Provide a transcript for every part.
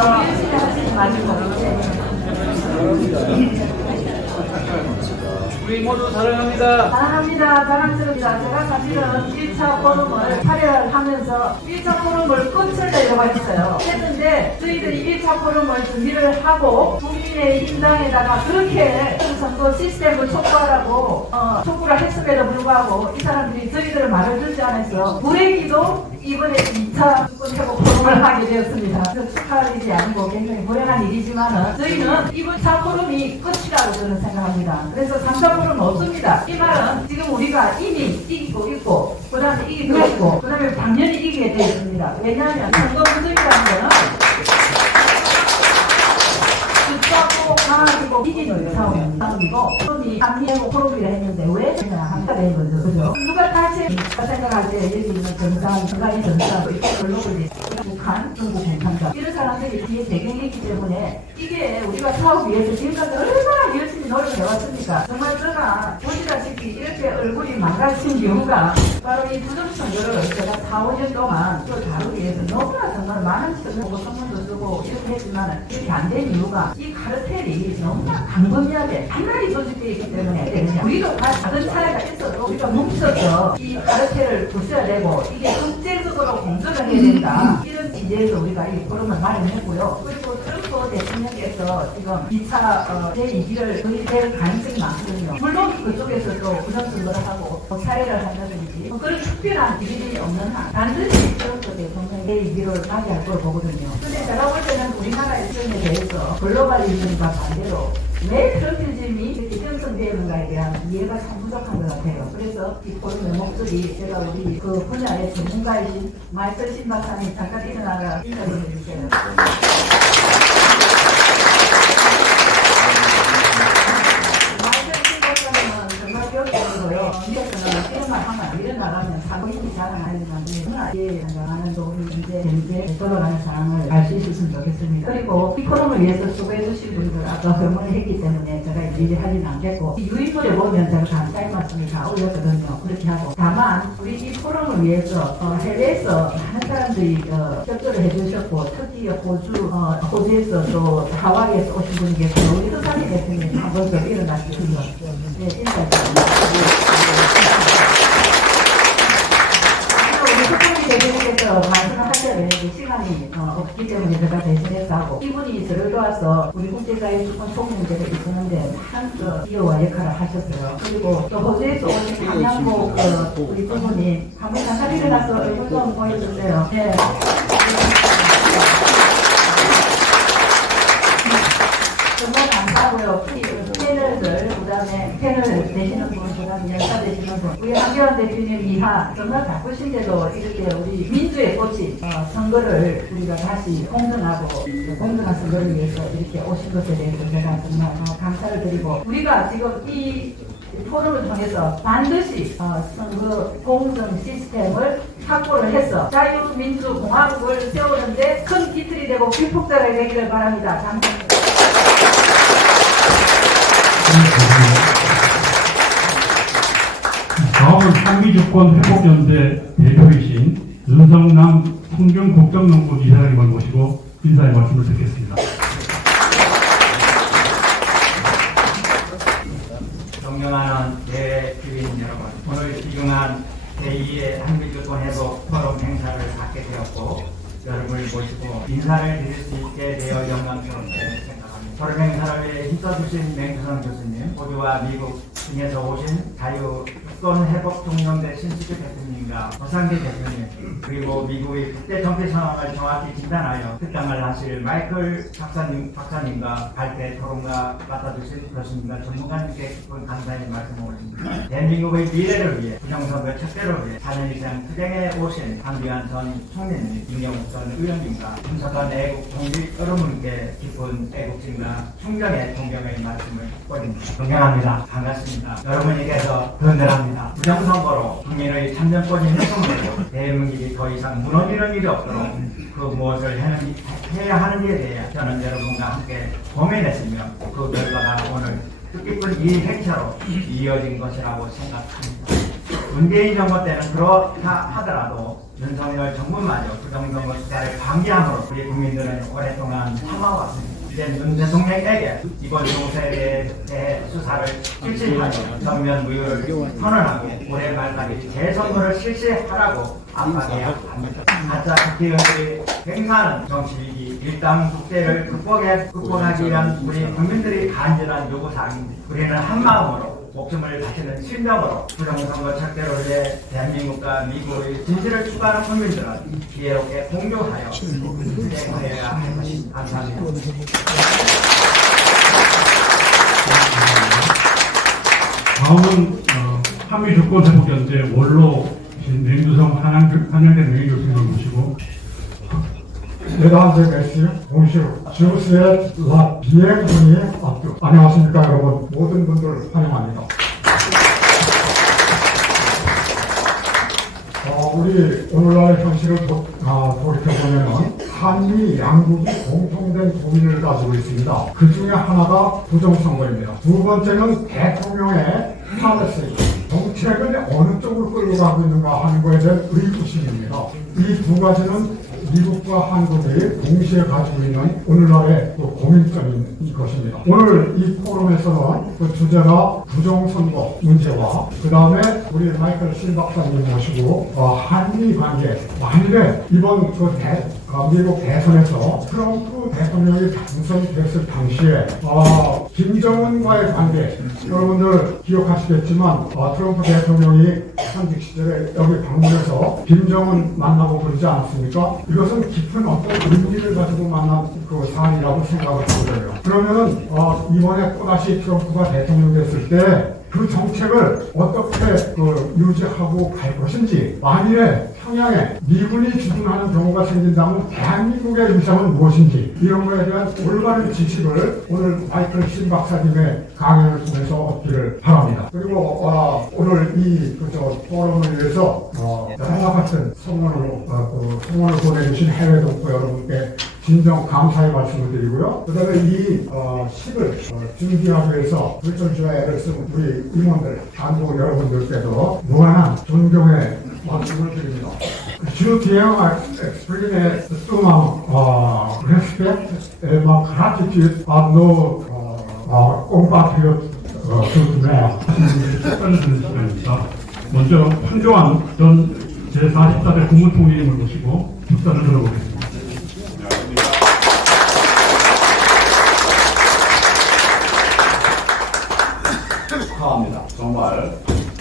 열심히 하시지 마시고. 우리 모두 사랑합니다. 사랑합니다. 자랑스럽니다. 제가 사실은 1차 포럼을 참여를 하면서 1차 포럼을 끝을 내려고 했어요. 했는데 저희들이 1차 포럼을 준비를 하고 국민의힘당에다가 그렇게 선거 시스템을 촉구하라고 촉구를 했음에도 불구하고 이 사람들이 저희들을 말을 듣지 않아서 불행히도 이번에 2차 주권 회복 포럼을 하게 되었습니다. 축하할 일이 아니고 굉장히 불행한 일이지만은 저희는 이번 4 포럼이 끝이라고 저는 생각합니다. 그래서 3차 포럼은 없습니다. 이 말은 지금 우리가 이미 이기고 있고 그 다음에 이기고 있고 그 다음에 당연히 이기게 되어 있습니다. 왜냐하면 선거 분석이라는 거는 싸고 강하고 이기는 싸움이고 포럼이 합리하고 포럼이라 했는데 왜 그냥 한가 된 거죠. 그죠? 누가 다시 생각할 때 여기 있는 정상, 중간이 정상, 글로벌 북한, 중국 공산당 이런 사람들이 뒤에 배경이 있기 때문에 이게 우리가 사업 위해서 지금까지 얼마나 열심히 노력해왔습니까? 정말 제가 보시다시피 이렇게 얼굴이 망가진 이유가 바로 이 부정선거를 제가 4, 5년 동안 또 다루기 위해서 너무나 정말 많은 시간을 보고 선물도 쓰고 이렇게 했지만 이렇게 안 된 이유가 이 카르텔이 너무나 광범위하게 단단히 조직되어 있기 때문에 우리도 다른 차이가 있어도 우리가 뭉쳐서 이 카르텔을 부숴야 되고 이게 국제적으로 공정을 해야 된다. 이런 기제에서 우리가 이 포럼을 마련했고요. 그리고 트럼프 대통령께서 지금 2차 제2기를 건의될 가능성이 많거든요. 물론 그쪽에서도 부정선거를 하고 사례를 한다든지 그런 특별한 기준이 없는 한 반드시 트럼프 대통령의 제2기를 맞이할 걸 보거든요. 근데 제가 볼 때는 우리나라의 시점에 대해서 글로벌리즘과 반대로 왜 트럼피즘이 이렇게 형성되는가에 대한 이해가 참 부족한 것 같아요. 그래서 이 포럼의 목적이 제가 우리 그 분야의 전문가이신 마이클 신 박사님 잠깐 일어나가 인터뷰해 주세요. 미국에서는 이런 말 하면 일어나가면 사고인이 자랑하는 건데 문화에 생각하는 우리 이제 돌아가는 상황을 알 수 있었으면 좋겠습니다. 그리고 이 포럼을 위해서 수고해 주신 분들 아까 응원을 했기 때문에 제가 일일이 하지는 않겠고 유인물에 보면 제가 감사의 말씀을 다 올렸거든요. 그렇게 하고 다만 우리 이 포럼을 위해서 해외에서 많은 사람들이 협조를 해주셨고 특히 호주에서 또 하와이에서 오신 분이 계세요. 우리 서산희 대표님 한 번 더 일어나주시죠. 네, 인사드립니다. 우리 소통이 대표님께서 말씀을 하셔야 되는데 시간이 없기 때문에 제가 대신해서 하고 이분이 저를 도와서 우리 국제사회주권 총리 문제를 이끄는데 많은 기여와 역할을 하셨어요. 그리고 또 호주에서 오신 강양복 우리 부모님 한번 잠깐 일어나서 얼굴 좀 보여주세요. 네. 정말 감사하고요. 패널들, 그 다음에 패널 되시는 분, 그 다음에 연사 되시는 분, 우리 한교안 대표님 이하 정말 바쁘신데도 이렇게 우리 민주의 꽃이 선거를 우리가 다시 공정하고 공정한 선거를 위해서 이렇게 오신 것에 대해서 제가 정말 감사를 드리고 우리가 지금 이 포럼을 통해서 반드시 선거 공정 시스템을 확보를 해서 자유민주공화국을 세우는데 큰 기틀이 되고 길폭자가 되기를 바랍니다. 감사합니다. 다음은 한미주권 회복연대 대표이신 윤성남 청정국정농구 이사장님을 모시고 인사의 말씀을 듣겠습니다. 존경하는 대주인 여러분, 오늘 귀중한 제2의 한미주권 회복 포럼 행사를 갖게 되었고 여러분을 모시고 인사를 드릴 수 있게 되어 영광스럽게 생각합니다. 포럼 행사를 위해 힘써주신 맹주성 교수님, 호주와 미국 등에서 오신 자유주권회복동연대 신수주 대표님과 허상기 대표님, 그리고 미국의 국제 정치 상황을 정확히 진단하여 특강을 하실 마이클 박사님과 발대 토론과 맡아주신 교수님과 전문가님께 깊은 감사의 말씀을 올립니다. 대한민국의 미래를 위해 부정선거 척결을 위해 4년 이상 투쟁해 오신 강기환 전 총리님, 임영욱 전 의원님과 김석환 애국 동지 여러분께 깊은 애국심과 충정의 존경의 말씀을 올립니다. 존경합니다. 반갑습니다. 여러분에게서 건전합니다. 부정선거로 국민의 참정권이 훼손되고 대한민국이 더 이상 무너지는 일이 없도록 그 무엇을 해야 하는지에 대해 저는 여러분과 함께 고민했으며 그 결과가 오늘 뜻깊은 이 행사로 이어진 것이라고 생각합니다. 문재인 정부 때는 그렇다 하더라도 윤석열 정부마저 부정선거 수사를 방기함으로 우리 국민들은 오랫동안 참아왔습니다. 이제 윤 대통령에게 이번 총선에 대해 수사를 실시하여 전면 무효를 선언하고 올해 말까지 재선거를 실시하라고 압박해야 합니다. 가짜 국회의원들이 행사하는 정치위기 일당 국대를 극복하기 위한 우리 국민들이 간절한 요구사항입니다. 우리는 한마음으로 목숨을 바치는 심정으로 부정선거 척결을 위해 대한민국과 미국의 진실을 추구하는 국민들은 지혜롭게 공조하여 수행하여야 할 것입니다. 감사합니다. 다음은 한미 주권 회복 현재 원로 명두성 한양대 명예교수님을 모시고 대단한 메시 공시로 주스의 라 비행분이 앞쪽. 안녕하십니까 여러분, 모든 분들 환영합니다. 우리 오늘날의 현실을 돌이켜보면 한미 양국이 공통된 고민을 가지고 있습니다. 그 중에 하나가 부정선거입니다. 두 번째는 대통령의 팔레시, 정책을 어느 쪽으로 끌고 가고 있는가 하는 것에 대한 의구심입니다. 이 두 가지는 미국과 한국이 동시에 가지고 있는 오늘날의 고민점인 것입니다. 오늘 이 포럼에서는 그 주제가 부정선거 문제와 그 다음에 우리 마이클 신 박사님 모시고 한미 관계, 만일에 이번 미국 대선에서 트럼프 대통령이 당선됐을 당시에 김정은과의 관계, 여러분들 기억하시겠지만 트럼프 대통령이 현직 시절에 여기 방문해서 김정은 만나고 그러지 않았습니까? 이것은 깊은 어떤 의미를 가지고 만난 그 사안이라고 생각을 하거든요. 그러면은 이번에 또다시 트럼프가 대통령 됐을 때 그 정책을 어떻게 유지하고 갈 것인지, 만일에 평양에 미군이 주둔하는 경우가 생긴다면 대한민국의 입장은 무엇인지, 이런 거에 대한 올바른 지식을 오늘 마이클 신 박사님의 강연을 통해서 얻기를 바랍니다. 그리고 오늘 이 포럼을 위해서 영화 같은 성원을 보내주신 해외 동포 여러분께 진정 감사의 말씀을 드리고요. 그 다음에 이 식을 준비하기 위해서 불전주와 애를 쓴 우리 임원들, 간부 여러분들께도 무한한 존경의 말씀을 드립니다. Je tiens à exprimer tout mon respect et ma gratitude à nos compatriotes d'outre-mer. 답변을 드리는 시간입니다. 먼저 황교안 전 제44대 국무총리님을 모시고 답변을 들어보겠습니다. 축하합니다. 정말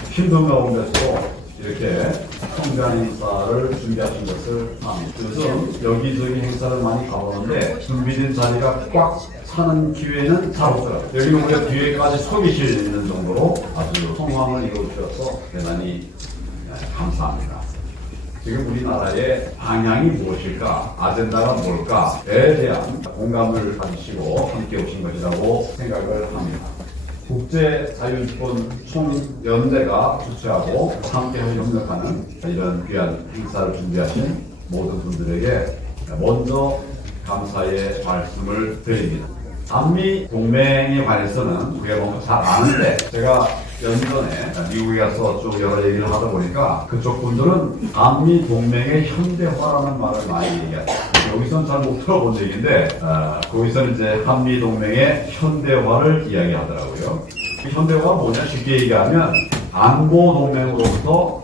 힘든 가운데서 이렇게 성대한 행사를 준비하신 것을 압니다. 그래서 여기저기 행사를 많이 가보는데 준비된 자리가 꽉 차는 기회는 잘 없더라고요. 여기는 우리가 뒤에까지 서 계실 있는 정도로 아주 성황을 이루어주셔서 대단히 감사합니다. 지금 우리나라의 방향이 무엇일까, 아젠다가 뭘까에 대한 공감을 가지시고 함께 오신 것이라고 생각을 합니다. 국제자유주권 총연대가 주최하고 함께 협력하는 이런 귀한 행사를 준비하신 모든 분들에게 먼저 감사의 말씀을 드립니다. 한미 동맹에 관해서는 우리가 너무 잘 아는데, 제가 연전에 미국에 가서 쭉 여러 얘기를 하다 보니까 그쪽 분들은 한미 동맹의 현대화라는 말을 많이 얘기하죠. 여기서는 잘 못 들어본 얘기인데 거기서는 이제 한미 동맹의 현대화를 이야기하더라고요. 그 현대화가 뭐냐, 쉽게 얘기하면 안보 동맹으로부터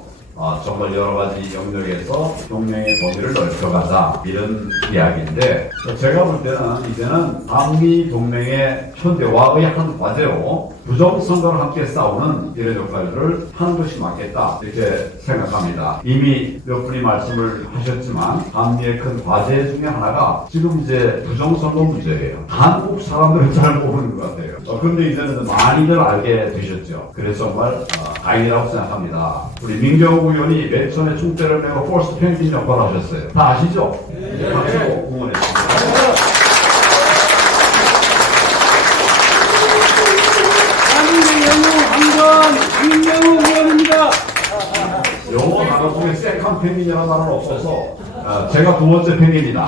정말 여러 가지 영역에서 동맹의 범위를 넓혀가자, 이런 이야기인데, 제가 볼 때는 이제는 한미 동맹의 현대화의 한 과제로 부정선거를 함께 싸우는 이런 역할들을 하는 것이 맞겠다, 이렇게 생각합니다. 이미 몇 분이 말씀을 하셨지만 한미의 큰 과제 중에 하나가 지금 이제 부정선거 문제예요. 한국 사람들은 잘 모르는 것 같아요. 그런데 이제는 많이들 알게 되셨죠. 그래서 정말 다행이라고 생각합니다. 우리 민경욱 의원이 맨 처음에 총대를 메고 포스트 펭귄 역할을 하셨어요. 다 아시죠? 네. 박수 응원했습니다. 김명우 의원입니다. 영어 단어 중에 세컨 펭귄이라는 단어는 없어서 제가 두 번째 펭귄이다.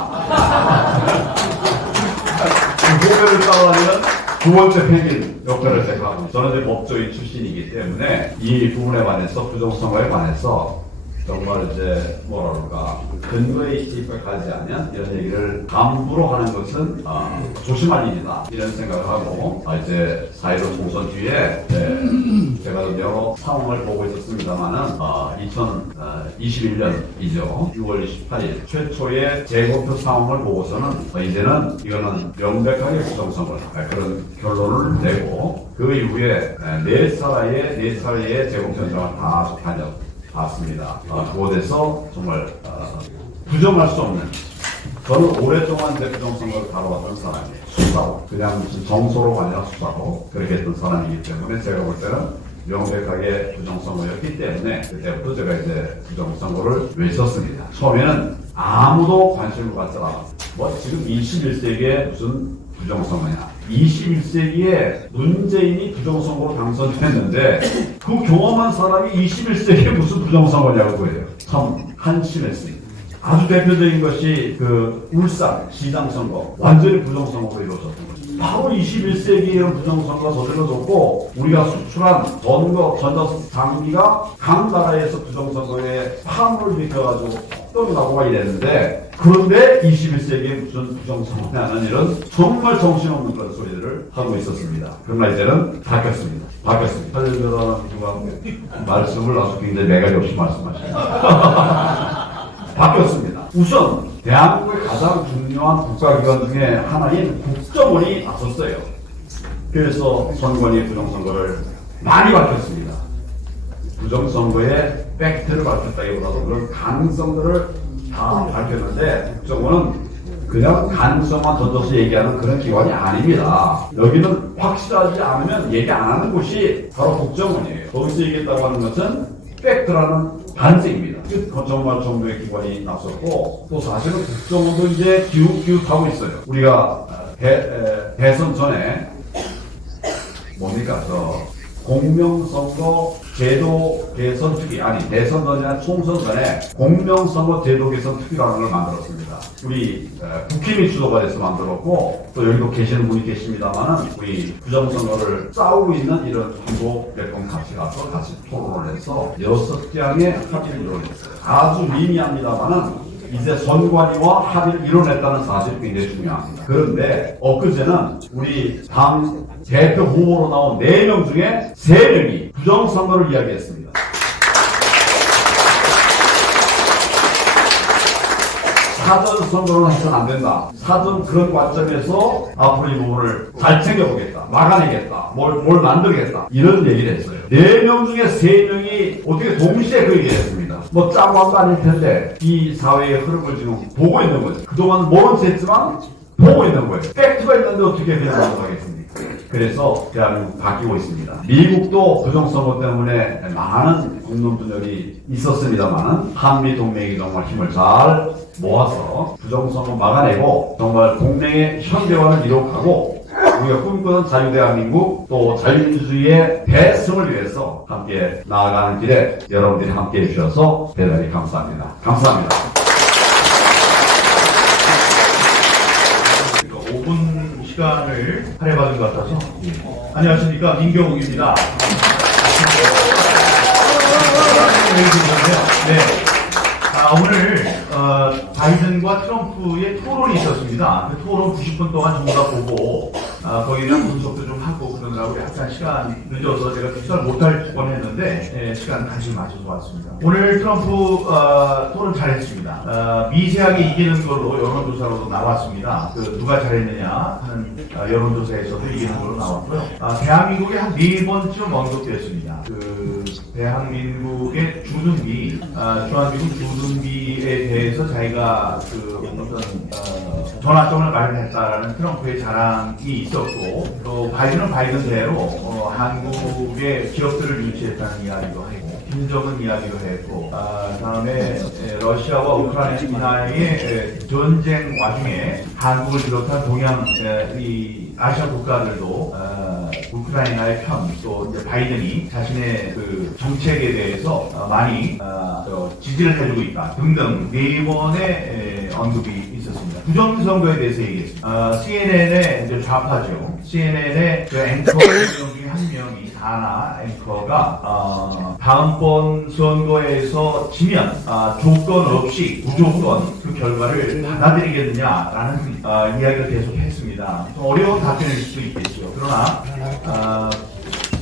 후배를 따라다니는 두 번째 펭귄 역할을 제가 하고, 저는 이제 법조인 출신이기 때문에 이 부분에 관해서, 부정선거에 관해서 정말 이제 뭐라 그럴까 근거에 입각하지 않으면 이런 얘기를 함부로 하는 것은 조심할 일이다 이런 생각을 하고 이제 4.15 총선 뒤에 제가 여러 상황을 보고 있었습니다만은 2021년이죠 6월 28일 최초의 재검표 상황을 보고서는 이제는 이거는 명백하게 부정선거다 그런 결론을 내고 그 이후에 네 차례의 재검표 현장을 다 다녀봤습니다. 그곳에서 정말 부정할 수 없는 저는 오랫동안 이제 부정선거를 다뤄왔던 사람이에요. 수사로 그냥 무슨 정서로 아니라 수사로 그렇게 했던 사람이기 때문에 제가 볼 때는 명백하게 부정선거였기 때문에 그때부터 제가 이제 부정선거를 외쳤습니다. 처음에는 아무도 관심을 갖지 않았어요. 뭐 지금 21세기에 무슨 부정선거냐. 21세기에 문재인이 부정선거로 당선됐는데 그 경험한 사람이 21세기에 무슨 부정선거냐고 그래요. 참 한심했습니다. 아주 대표적인 것이 그 울산 시장선거 완전히 부정선거로 이루어졌던 거죠. 바로 21세기에 이런 부정선거가 저질러졌고 우리가 수출한 전거 장비가 각 나라에서 부정선거에 파문을 일으켜가지고 폭동이 나고 막 이랬는데 그런데 21세기에 무슨 부정선거냐는 이런 정말 정신없는 그런 소리들을 하고 있었습니다. 그러나 이제는 바뀌었습니다. 하려면 누가 말씀을 아주 굉장히 매가리 없이 말씀하십니다. 바뀌었습니다. 우선 대한민국의 가장 중요한 국가기관 중에 하나인 국정원이 나섰어요. 그래서 선관위 부정선거를 많이 밝혔습니다. 부정선거의 팩트를 밝혔다기보다도 그런 가능성들을 다 밝혔는데 국정원은 그냥 가능성만 던져서 얘기하는 그런 기관이 아닙니다. 여기는 확실하지 않으면 얘기 안 하는 곳이 바로 국정원이에요. 거기서 얘기했다고 하는 것은 팩트라는 반증입니다. 정말 정부의 기관이 나섰고 또 사실은 국정원도 이제 기웃기웃하고 있어요. 우리가 대선 전에 뭡니까 공명선거 제도 개선 특위 대선 전이나 총선 전에 공명선거 제도 개선 특위라는 걸 만들었습니다. 우리 국힘이 주도가 돼서 만들었고 또 여기도 계시는 분이 계십니다만은 우리 부정선거를 싸우고 있는 이런 정보 몇 번 같이 가서 같이 토론을 해서 6장의 합의를 이뤄냈어요. 아주 미미합니다만은 이제 선관위와 합의를 이뤄냈다는 사실이 굉장히 중요합니다. 그런데 엊그제는 우리 당 대표 후보로 나온 4명 중에 3명이 부정선거를 이야기했습니다. 사전 선거는 해서는 안 된다. 사전 그런 관점에서 앞으로 이 부분을 잘 챙겨보겠다. 막아내겠다. 뭘 만들겠다. 이런 얘기를 했어요. 4명 중에 3명이 어떻게 동시에 그 얘기를 했습니다. 뭐 짜고 한 거 아닐 텐데 이 사회의 흐름을 지금 보고 있는 거죠. 그동안 모른 체 했지만 보고 있는 거예요. 팩트가 있는데 어떻게 그냥 넘어가겠습니까? 그래서 대한민국 바뀌고 있습니다. 미국도 부정선거 때문에 많은 공론분열이 있었습니다만 한미 동맹이 정말 힘을 잘 모아서 부정선거 막아내고 정말 동맹의 현대화를 이룩하고 우리가 꿈꾸는 자유대한민국 또 자유민주주의의 대승을 위해서 함께 나아가는 길에 여러분들이 함께 해주셔서 대단히 감사합니다. 감사합니다. 5분 시간을 할애받은 것 같아서 안녕하십니까 민경욱입니다. 네. 오늘 바이든과 트럼프의 토론이 있었습니다. 그 토론 90분 동안 전부 다 보고 거기에 대한 분석도 좀 하고 그러느라고 약간 시간 늦어서 제가 투자를 못할 뻔했는데 시간 다시 맞춰서 왔습니다. 오늘 트럼프 토론 잘했습니다. 미세하게 이기는 걸로 여론조사로도 나왔습니다. 누가 잘했느냐 하는 여론조사에서도 이기는 걸로 나왔고요. 대한민국에 한 4번쯤 언급되었습니다. 대한민국의 주둔비, 주한미군 주둔비에 대해서 자기가 어떤 전환점을 마련했다라는 트럼프의 자랑이 있었고, 또 바이든은 바이든대로 한국의 기업들을 유치했다는 이야기도 하고, 김정은 이야기도 했고, 다음에 러시아와 우크라이나의 전쟁 와중에 한국을 비롯한 동양 이 아시아 국가들도 우크라이나의 편, 또 이제 바이든이 자신의 그 정책에 대해서 많이 지지를 해주고 있다 등등 4번의 언급이 있었습니다. 부정선거에 대해서 얘기했습니다. CNN의 이제 좌파죠. CNN의 그 앵커 중에 중에 한 명이 다나 앵커가 다음번 선거에서 지면 조건 없이 무조건 그 결과를 받아들이겠느냐라는 이야기를 계속했습니다. 좀 어려운 답변일 수도 있겠죠. 그러나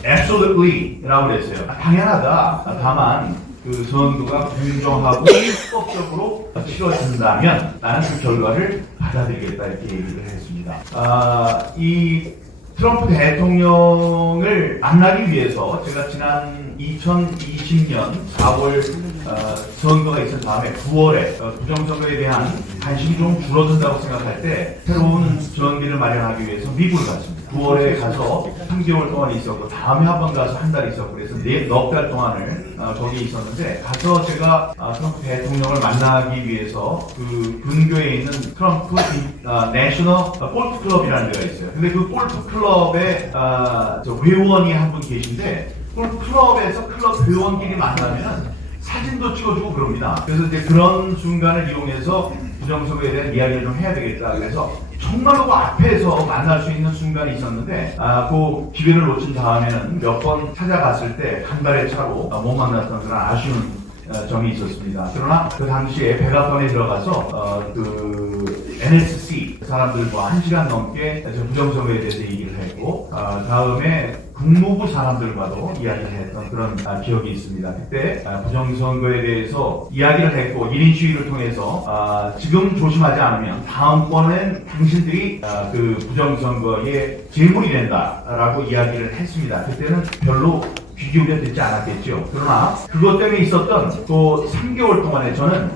absolutely라고 그랬어요. 당연하다. 다만 그 선거가 공정하고 합법적으로 치러진다면 나는 그 결과를 받아들이겠다 이렇게 얘기를 했습니다. 이 트럼프 대통령을 만나기 위해서 제가 지난 2020년 4월 선거가 있은 다음에 9월에 부정선거에 대한 관심이 좀 줄어든다고 생각할 때 새로운 전기를 마련하기 위해서 미국을 갔습니다. 9월에 가서 3개월 동안 있었고 다음에 한 번 가서 한 달 있었고 그래서 넉 달 동안을 거기 있었는데 가서 제가 트럼프 대통령을 만나기 위해서 그 근교에 있는 트럼프 내셔널 골프 클럽이라는 데가 있어요. 근데 그 골프 클럽에 회원이 한 분 계신데 골프 클럽에서 클럽 회원끼리 만나면 사진도 찍어주고 그럽니다. 그래서 이제 그런 순간을 이용해서 부정선거에 대한 이야기를 좀 해야 되겠다. 그래서 정말로 그 앞에서 만날 수 있는 순간이 있었는데 그 기회를 놓친 다음에는 몇 번 찾아갔을 때 간발의 차로 못 만났던 그런 아쉬운 점이 있었습니다. 그러나 그 당시에 백악관에 들어가서 그 NSC 사람들과 1시간 넘게 부정선거에 대해서 얘기를 했고 다음에 국무부 사람들과도 이야기를 했던 그런 기억이 있습니다. 그때 부정선거에 대해서 이야기를 했고 1인 시위를 통해서 지금 조심하지 않으면 다음번엔 당신들이 그 부정선거의 제물이 된다라고 이야기를 했습니다. 그때는 별로 귀 기울여 듣지 않았겠죠. 그러나 그것 때문에 있었던 또 3개월 동안에 저는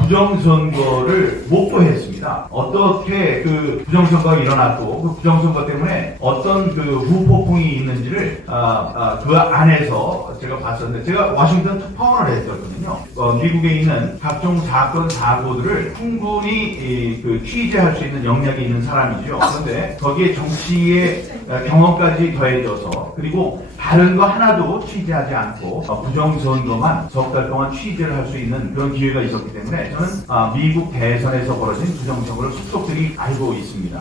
부정선거를 목도했습니다. 어떻게 그 부정선거가 일어났고 그 부정선거 때문에 어떤 그 후폭풍이 있는지를 그 안에서 제가 봤었는데 제가 워싱턴 특파원을 했었거든요. 미국에 있는 각종 사건 사고들을 충분히 그 취재할 수 있는 역량이 있는 사람이죠. 그런데 거기에 정치의 경험까지 더해져서 그리고 다른 거 하나도 취재하지 않고 부정선거만 석 달 동안 취재를 할 수 있는 그런 기회가 있었기 때문에 저는 미국 대선에서 벌어진 부정선거를 속속들이 알고 있습니다.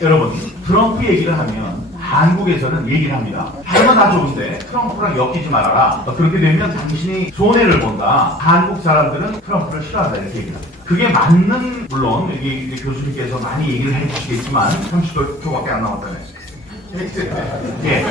여러분 트럼프 얘기를 하면 한국에서는 얘기를 합니다. 다른 건 다 좋은데 트럼프랑 엮이지 말아라. 그렇게 되면 당신이 손해를 본다. 한국 사람들은 트럼프를 싫어한다 이렇게 얘기를 합니다. 그게 맞는 물론 여기 교수님께서 많이 얘기를 해주시겠지만 30초밖에 안 남았다네. 예,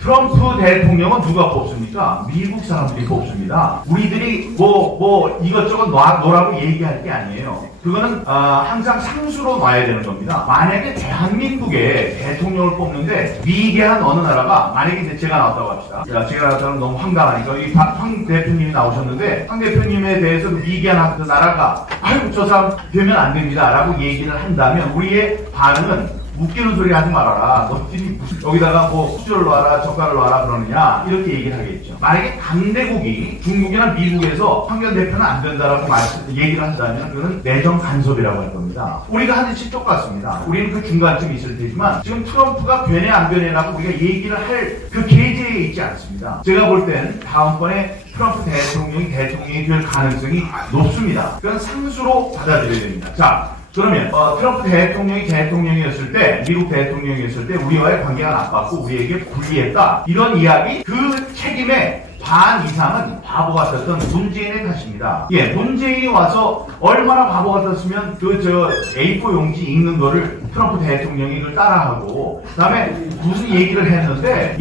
트럼프 대통령은 누가 뽑습니까? 미국 사람들이 뽑습니다. 우리들이 뭐 이것저것 놓으라고 얘기할 게 아니에요. 그거는 항상 상수로 놔야 되는 겁니다. 만약에 대한민국에 대통령을 뽑는데 미개한 어느 나라가 만약에 이제 제가 나왔다고 합시다. 제가 나왔다면 너무 황당하니까 이 황 대표님이 나오셨는데 황 대표님에 대해서 미개한 그 나라가 아이고 저 사람 되면 안 됩니다 라고 얘기를 한다면 우리의 반응은 웃기는 소리 하지 말아라. 너희들이 여기다가 뭐 수저를 놔라, 젓갈을 놔라 그러느냐 이렇게 얘기를 하겠죠. 만약에 강대국이 중국이나 미국에서 황교안 대표는 안 된다라고 얘기를 한다면 그거는 내정 간섭이라고 할 겁니다. 우리가 하듯이 똑같습니다. 우리는 그 중간쯤에 있을 테지만 지금 트럼프가 변해 안 변해라고 우리가 얘기를 할 그 계제에 있지 않습니다. 제가 볼 땐 다음번에 트럼프 대통령이 될 가능성이 높습니다. 그건 상수로 받아들여야 됩니다. 자. 그러면 트럼프 대통령이었을 때 미국 대통령이었을 때 우리와의 관계가 나빴고 우리에게 불리했다 이런 이야기 그 책임의 반 이상은 바보 같았던 문재인의 탓입니다. 예, 문재인이 와서 얼마나 바보 같았으면 A4 용지 읽는 거를 트럼프 대통령이 그걸 따라하고 그다음에 무슨 얘기를 했는데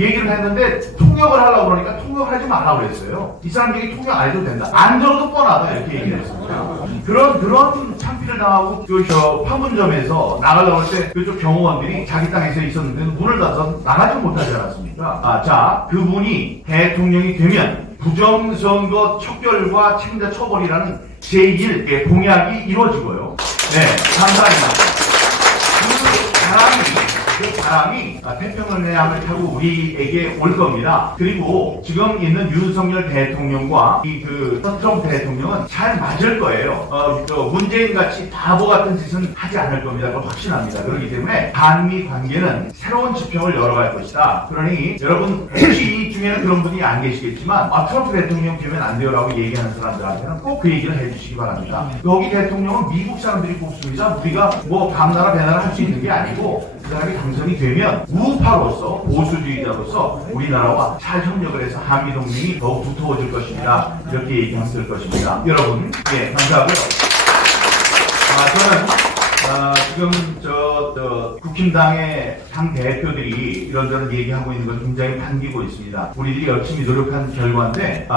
통역을 하려고 그러니까 통역하지 말라고 그랬어요. 이 사람들이 통역 안 해도 된다. 안 들어도 뻔하다 이렇게 얘기를 했습니다. 그런 창피를 당하고 판문점에서 나가려고 할 때 그쪽 경호원들이 자기 땅에서 있었는데 문을 닫아서 나가지 못하지 않았습니까? 자, 그분이 대통령이 되면 부정선거 척결과 책임자 처벌이라는 제1의 공약이 이루어지고요. 네, 감사합니다. 그 바람이 태평을 해양을 타고 우리에게 올 겁니다. 그리고 지금 있는 윤석열 대통령과 트럼프 대통령은 잘 맞을 거예요. 문재인 같이 바보 같은 짓은 하지 않을 겁니다. 그건 확신합니다. 그렇기 때문에 한미 관계는 새로운 지평을 열어갈 것이다. 그러니 여러분 혹시 이 중에는 그런 분이 안 계시겠지만 트럼프 대통령 되면 안 돼요라고 얘기하는 사람들한테는 꼭 그 얘기를 해주시기 바랍니다. 여기 대통령은 미국 사람들이 뽑습니다. 우리가 뭐 감나라 배나라 할 수 있는 게 아니고 사람이 당선이 되면 우파로서 보수주의자로서 우리나라와 잘 협력을 해서 한미동맹이 더욱 두터워질 것입니다. 이렇게 얘기했을 것입니다. 여러분, 예, 감사하고요. 저는 지금 국힘당의 당 대표들이 이런저런 얘기하고 있는 걸 굉장히 반기고 있습니다. 우리들이 열심히 노력한 결과인데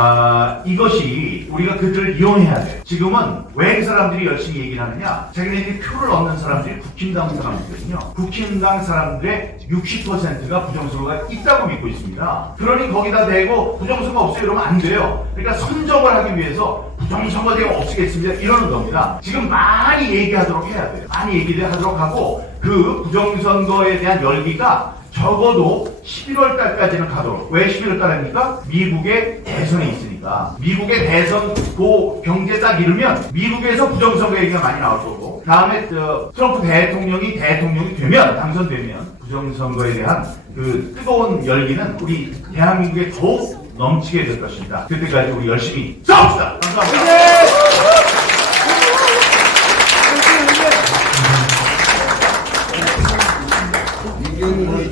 이것이 우리가 그들을 이용해야 돼요. 지금은 왜 그 사람들이 열심히 얘기를 하느냐? 자기네들이 표를 얻는 사람들이 국힘당 사람들이거든요. 국힘당 사람들의 60%가 부정선거가 있다고 믿고 있습니다. 그러니 거기다 대고 부정선거 없어요 이러면 안 돼요. 그러니까 선정을 하기 위해서 부정선거제가 없애겠습니다 이러는 겁니다. 지금 많이 얘기하도록 해야 돼요. 많이 얘기를 하도록 하고 그 부정선거에 대한 열기가 적어도 11월 달까지는 가도록. 왜 11월 달입니까? 미국의 대선이 있으니까. 미국의 대선 그 경제 딱 이르면 미국에서 부정선거 얘기가 많이 나올 거고 다음에 트럼프 대통령이 되면 당선되면 부정선거에 대한 그 뜨거운 열기는 우리 대한민국에 더욱 넘치게 될 것입니다. 그때까지 우리 열심히 싸웁시다. 감사합니다.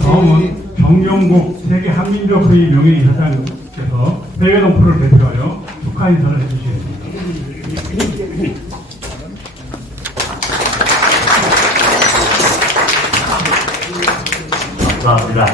다음은 정영국 세계 한민족회의 명예이사장께서 해외동포를 대표하여 축하 인사를 해주시겠습니다. 감사합니다.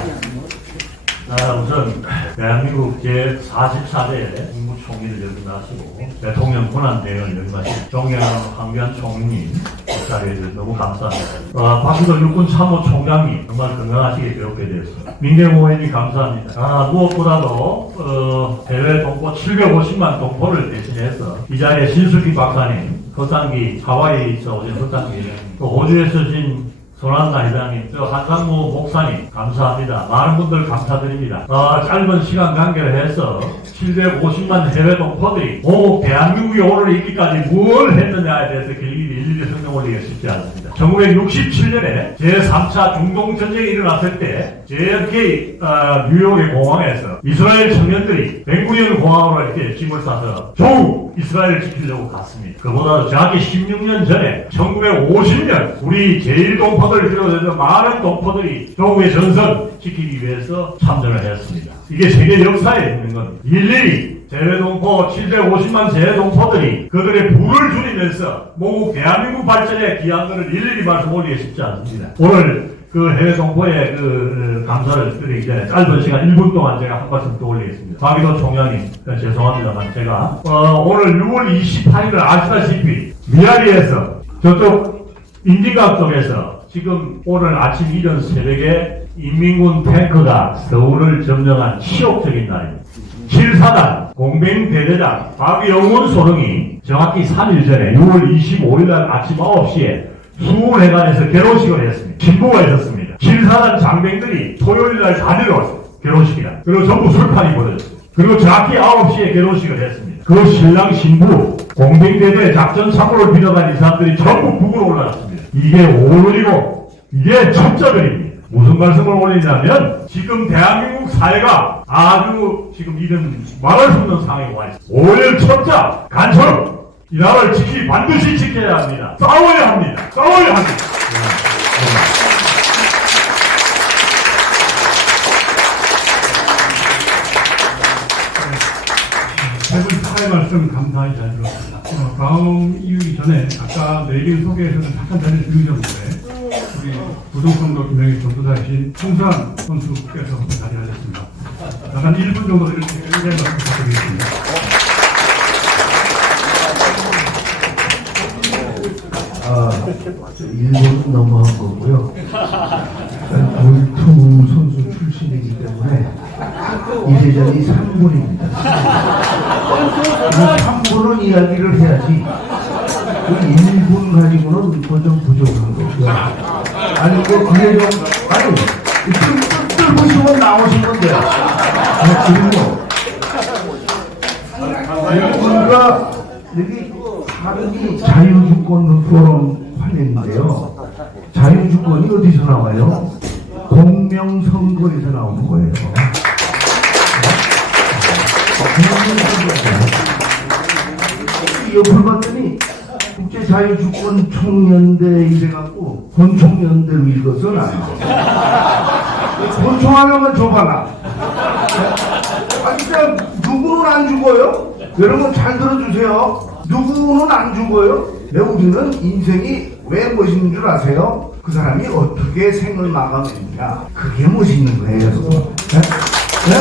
우선 대한민국 제44대 국무총리를 역임하시고 대통령 권한대행을 역임하신 정영학 황교안 총리님 이 자리에 대해서 너무 감사합니다. 박수도 육군 참모총장님 정말 건강하시게 기록해 되었습니다. 민경호회님 감사합니다. 무엇보다도 해외 동포 750만 동포를 대신해서 이 자리에 신숙희 박사님, 허상기 하와이에서 오신 허상기님, 또 호주에서 오신 손한나 회장님, 한상무 목사님 감사합니다. 많은 분들 감사드립니다. 짧은 시간 관계를 해서 750만 해외 동포들이 대한민국이 오늘 있기까지 뭘 했느냐에 대해서 일일이 설명 올리기가 쉽지 않습니다. 1967년에 제3차 중동전쟁이 일어났을 때 JFK 뉴욕의 공항에서 이스라엘 청년들이 벤구리온 공항으로 이렇게 짐을 싸서 조국 이스라엘을 지키려고 갔습니다. 그보다도 정확히 16년 전에 1950년 우리 제1동포들을 비롯해서 많은 동포들이 조국의 전선 지키기 위해서 참전을 했습니다. 이게 세계 역사에 있는 겁니다. 일일이 재외동포 750만 재외동포들이 그들의 부를 줄이면서 모국 대한민국 발전에 기여한 것을 일일이 말씀 올리기 쉽지 않습니다. 오늘 그 해외동포의 감사를 드리기 전에 짧은 시간 1분 동안 제가 한 말씀 또 올리겠습니다. 박기도 총장님, 죄송합니다만 제가 오늘 6월 28일을 아시다시피 미야리에서 저쪽 인디각 쪽에서 지금 오늘 아침 이른 새벽에 인민군 탱크가 서울을 점령한 치욕적인 날입니다. 7사단 공병대대장 박영훈 소령이 정확히 3일 전에 6월 25일 날 아침 9시에 수훈회관에서 결혼식을 했습니다. 신부가 있었습니다. 7사단 장병들이 토요일 날 다 내려왔어요. 결혼식이라. 그리고 전부 술판이 벌어졌어요. 그리고 정확히 9시에 결혼식을 했습니다. 그 신랑 신부 공병대대 작전 참모를 빌어간 이 사람들이 전부 북으로 올라갔습니다. 이게 오늘이고 이게 첫자별입니다. 무슨 말씀을 올리냐면 지금 대한민국 사회가 아주 지금 이런 말할 수 없는 상황에 와 있습니다. 5월 첫자 간처럼 이 나라를 반드시 지켜야 합니다. 싸워야 합니다. 싸워야 합니다. 세분 축하의 말씀 감사히 잘 들었습니다. 다음 이유기 전에 아까 내일 소개에서는 잠깐 전해드리셨는데 우리 부동산도 김영희 전도사이신 홍수환 선수께서 자리하셨습니다. 잠깐 1분 정도 이렇게 말씀 부탁드리겠습니다. 일본 넘어간 거고요. 골투 선수 출신이기 때문에 이 대장이 3분입니다. 3분은 이야기를 해야지. 1분 가지고는 그건 좀 부족한 거고요. 아니, 그게 좀, 뚫고 싶으면 나오신 건데. 우리가 여기 한미 자유주권 포럼 환영인데요. 자유주권이 어디서 나와요? 공명선거에서 나오는 거예요. 옆을 봤더니 국제자유주권 총연대 이래갖고 권총연대로 읽어서 나는 권총하려면 줘봐라. 아 진짜 누구는 안 죽어요? 여러분 잘 들어주세요. 누구는 안 죽어요? 우리는 인생이 왜 멋있는 줄 아세요? 그 사람이 어떻게 생을 마감했느냐. 그게 멋있는 거예요. 네? 네?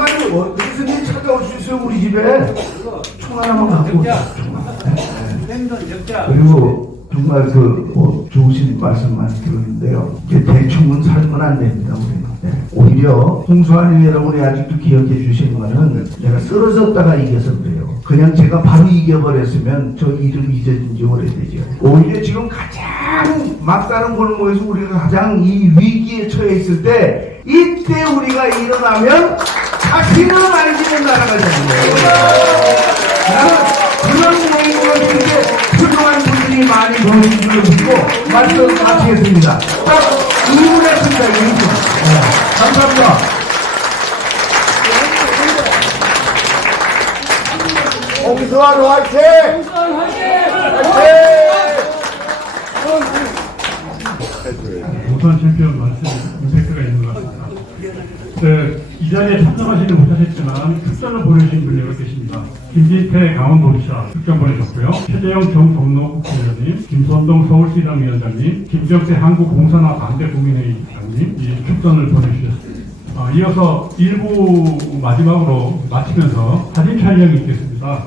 아니, 어디서 님 찾아올 수 있어요, 우리 집에? 총 하나만 갖고 오자, 총 하나. 그리고 정말 좋으신 말씀 많이 들었는데요. 이제 대충은 살면 안 됩니다, 우리는. 네. 오히려 홍수아님 여러분이 아직도 기억해 주시는 거는 내가 쓰러졌다가 이겨서 그래요. 그냥 제가 바로 이겨버렸으면 저 이름 잊어진 지 오래되죠. 오히려 지금 가장 막다른 골목에서 우리가 가장 이 위기에 처해 있을 때 이때 우리가 일어나면 자신을 많이 지는 나라가 되는 거예요. 나는 그런 내용을 이렇게 훌륭한 분들이 많이 보는 줄을 믿고 말씀을 마치겠습니다. 딱 2분 했습니다. 2분. 감사합니다. 홍수환 화이팅! 우선 챔피언 말씀 임팩트가 있는 것 같습니다. 네, 이 자리에 참석하지는 못하셨지만 특전을 보내주신 분이 여러 계십니다. 김진태 강원도지사 특전 보내셨고요. 최재형 정동로 국회의원님, 김선동 서울시당 위원장님, 김정태 한국공산화 반대 국민회의 위원장님 이 특전을 보내주셨습니다. 이어서 1부 마지막으로 마치면서 사진 촬영이 있겠습니다.